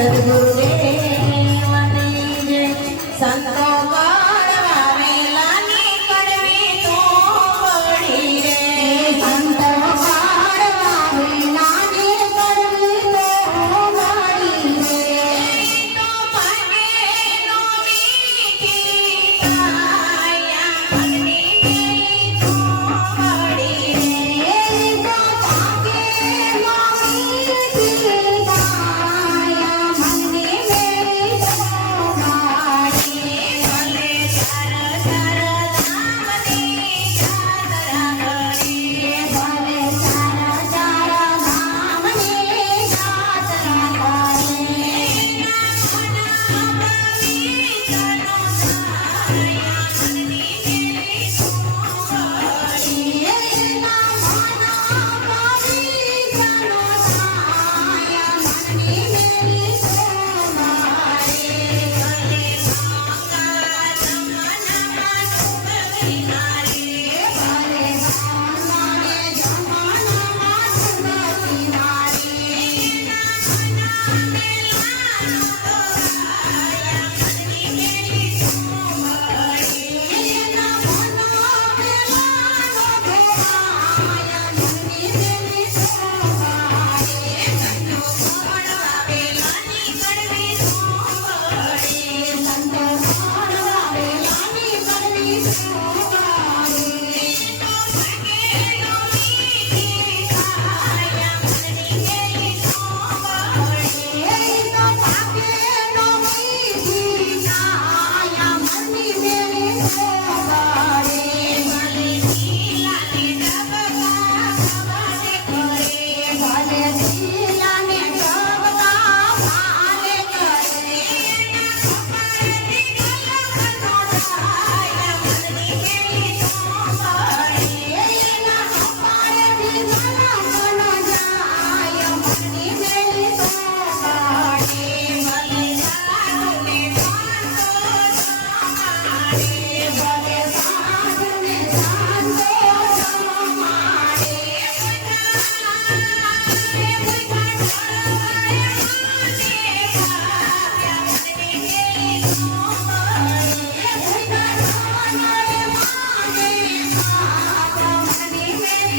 સદગુરુદેવની જય. સંતો કડવા વેલાની કડવી તો પડી રે. સંતો કડવા વેલાની કડવી તો પડી રે. તો ભાગે નો મીઠી કાયા મનની મેલી તો પડી રે. તો ભાગે નો મીઠી કાયા મનની મેલી તો પડી રે. ભલે સાર ધામની જાત્રા કરી. ભલે સાર ધામની જાત્રા કરી.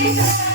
Thank you.